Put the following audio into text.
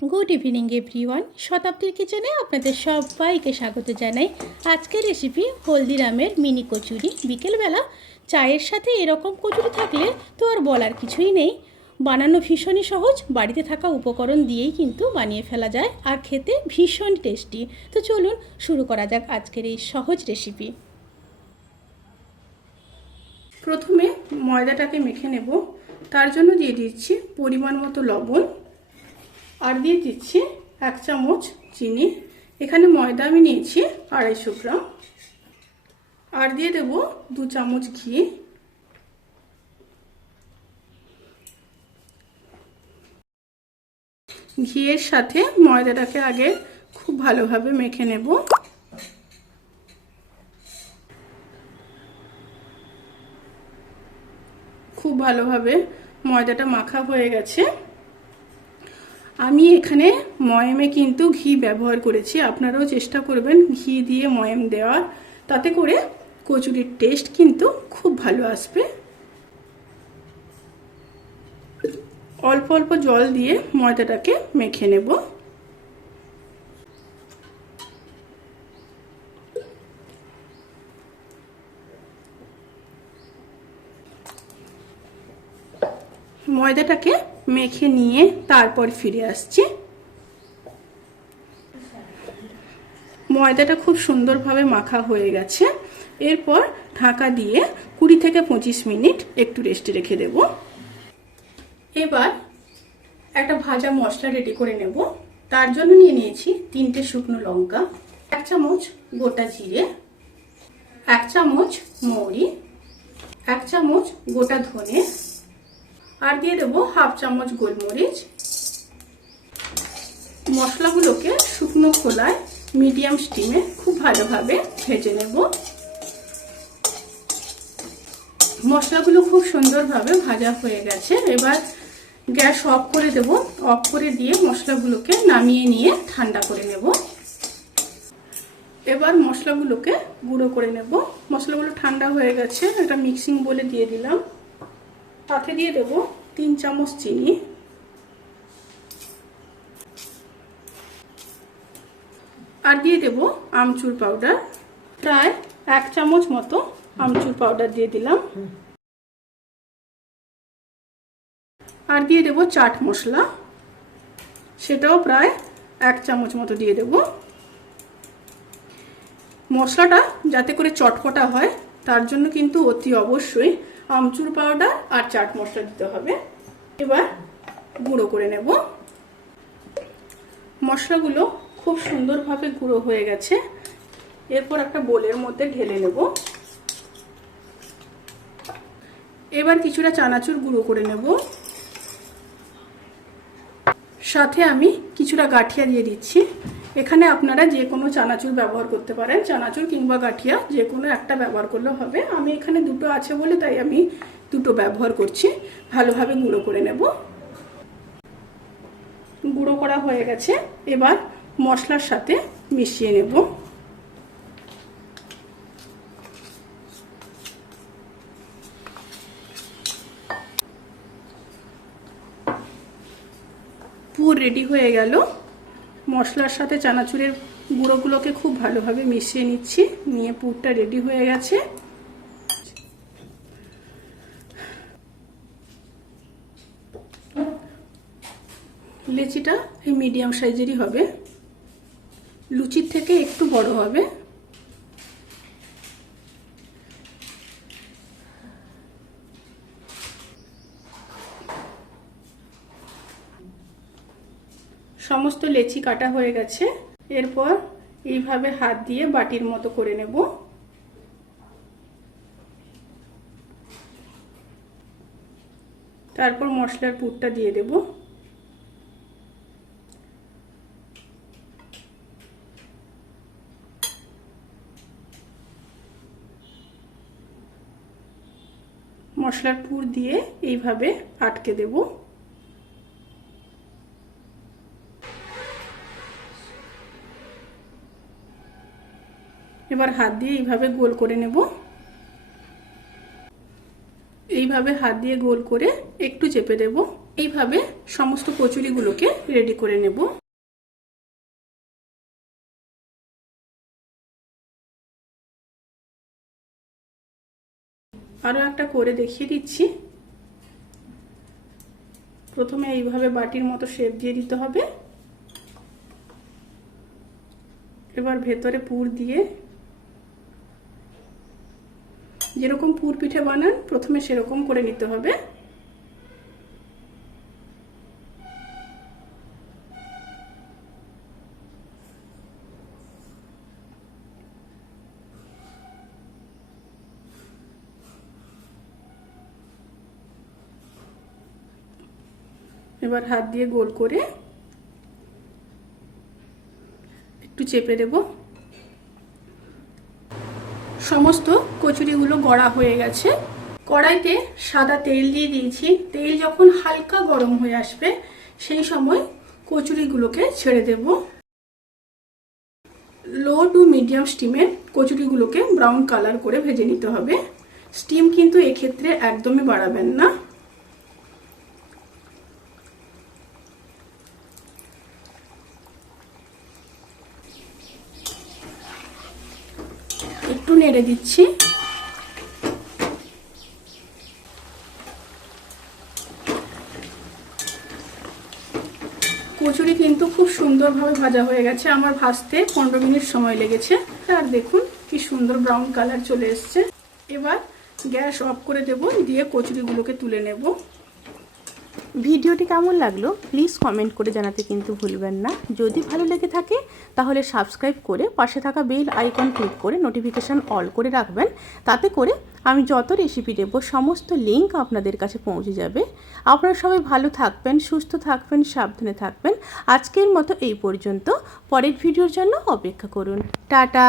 Good evening everyone, শতাব্দীর কিচেনে আপনাদের সবাইকে স্বাগত জানাই। আজকের রেসিপি হলদিরামের মিনি কচুরি। বিকেলবেলা চায়ের সাথে এরকম কচুরি থাকলে তো আর বলার কিছুই নেই। বানানো ভীষণই সহজ, বাড়িতে থাকা উপকরণ দিয়েই কিন্তু বানিয়ে ফেলা যায়, আর খেতে ভীষণ টেস্টি। তো চলুন শুরু করা যাক আজকের এই সহজ রেসিপি। প্রথমে ময়দাটাকে মেখে নেব। তার জন্য দিয়ে দিচ্ছি পরিমাণ মতো লবণ, আর দিয়ে দিচ্ছি 1 চামচ চিনি। এখানে ময়দা আমি নিয়েছি 250 গ্রাম। আর দিয়ে দেব 2 চামচ ঘি। ঘিয়ের সাথে ময়দাটাকে আগে খুব ভালোভাবে মেখে নেব। খুব ভালোভাবে ময়দাটা মাখা হয়ে গেছে। আমি এখানে ময়ামে কিন্তু ঘি ব্যবহার করেছি, আপনারাও চেষ্টা করবেন ঘি দিয়ে ময়াম দেওয়ার, তাতে করে কচুরির টেস্ট কিন্তু খুব ভালো আসবে। অল্প অল্প জল দিয়ে ময়দাটাকে মেখে নেব। ময়দাটাকে মেখে নিয়ে তারপর ফিরে আসছি। ময়দাটা খুব সুন্দরভাবে মাখা হয়ে গেছে। এরপর ঢাকা দিয়ে 20 থেকে 25 মিনিট একটু রেস্টে রেখে দেব। এবার একটা ভাজা মশলা রেডি করে নেব। তার জন্য নিয়ে নিয়েছি 3টে শুকনো লঙ্কা, 1 চামচ গোটা জিরে, 1 চামচ মৌরি, 1 চামচ গোটা ধনে, আর দিয়ে দেবো 1/2 চামচ গোলমরিচ। মশলাগুলোকে শুকনো খোলায় মিডিয়াম স্টিমে খুব ভালোভাবে ভেজে নেব। মশলাগুলো খুব সুন্দরভাবে ভাজা হয়ে গেছে। এবার গ্যাস অফ করে দেব। অফ করে দিয়ে মশলাগুলোকে নামিয়ে নিয়ে ঠান্ডা করে নেব। এবার মশলাগুলোকে গুঁড়ো করে নেব। মশলাগুলো ঠান্ডা হয়ে গেছে, একটা মিক্সিং বলে দিয়ে দিলাম। সাথে দিয়ে দেব 3 চামচ চিনি, আর দিয়ে দেব আমচুর পাউডার। প্রায় 1 চামচ মতো আমচুর পাউডার দিয়ে দিলাম। আর দিয়ে দেব চাট মশলা, সেটাও প্রায় 1 চামচ মতো দিয়ে দেব। মশলাটা যাতে করে চটপটা হয় তার জন্য কিন্তু অতি অবশ্যই আমচুর পাউডার আর চাট মশলা দিতে হবে। এবার গুঁড়ো করে নেব। মশলাগুলো খুব সুন্দরভাবে গুঁড়ো হয়ে গেছে। এরপর একটা বোলের মধ্যে ঢেলে নেব। এবার কিছুটা চানাচুর গুঁড়ো করে নেব। সাথে আমি কিছুটা গাঠিয়া দিয়ে দিচ্ছি। এখানে আপনারা যে কোনো চানাচুর ব্যবহার করতে পারেন, চানাচুর কিংবা গাঠিয়া যে কোনো একটা ব্যবহার করলেও হবে। আমি এখানে দুটো আছে বলে তাই আমি দুটো ব্যবহার করছি। ভালোভাবে গুঁড়ো করে নেব। গুঁড়ো করা হয়ে গেছে। এবার মশলার সাথে মিশিয়ে নেব। পুর রেডি হয়ে গেল। মশলার সাথে চানাচুরের গুঁড়োগুলোকে খুব ভালোভাবে মিশিয়ে নিচ্ছি। নিয়ে পুরটা রেডি হয়ে গেছে। লেচিটা এই মিডিয়াম সাইজেরই হবে, লুচির থেকে একটু বড় হবে। সমস্ত লেচি কাটা হয়ে গেছে। এরপর এইভাবে হাত দিয়ে বাটির মতো করে নেব। তারপর মশলার পুরটা দিয়ে দেব। মশলার পুর দিয়ে এইভাবে আটকে দেব। এবার হাত দিয়ে এইভাবে গোল করে নেব। এইভাবে হাত দিয়ে গোল করে একটু চেপে দেব। এইভাবে সমস্ত কচুরিগুলোকে রেডি করে নেব। আরো একটা করে দেখিয়ে দিচ্ছি। প্রথমে এইভাবে বাটির মতো শেপ দিয়ে দিতে হবে। এবার ভেতরে পুর দিয়ে, যেরকম পুর পিঠে বানান প্রথমে সেরকম করে নিতে হবে। এবার হাত দিয়ে গোল করে একটু চেপে দেব। সমস্ত কচুরিগুলো গড়া হয়ে গেছে। কড়াইতে সাদা তেল দিয়ে দিয়েছি। তেল যখন হালকা গরম হয়ে আসবে সেই সময় কচুরিগুলোকে ছেড়ে দেব। লো টু মিডিয়াম স্টিমে কচুরিগুলোকে ব্রাউন কালার করে ভেজে নিতে হবে। স্টিম কিন্তু এক্ষেত্রে একদমই বাড়াবেন না। একটু নেড়ে দিচ্ছি। কচুরি কিন্তু খুব সুন্দরভাবে ভাজা হয়ে গেছে। আমার ভাজতে 15 মিনিট সময় লেগেছে। আর দেখুন কি সুন্দর ব্রাউন কালার চলে এসছে। এবার গ্যাস অফ করে দেব, দিয়ে কচুরিগুলোকে তুলে নেব। ভিডিওটি কেমন লাগলো প্লিজ কমেন্ট করে জানাতে কিন্তু ভুলবেন না। যদি ভালো লেগে থাকে তাহলে সাবস্ক্রাইব করে পাশে থাকা বেল আইকন ক্লিক করে নোটিফিকেশান অল করে রাখবেন। তাতে করে আমি যত রেসিপি দেব সমস্ত লিঙ্ক আপনাদের কাছে পৌঁছে যাবে। আপনারা সবাই ভালো থাকবেন, সুস্থ থাকবেন, সাবধানে থাকবেন। আজকের মতো এই পর্যন্ত। পরের ভিডিওর জন্য অপেক্ষা করুন। টাটা।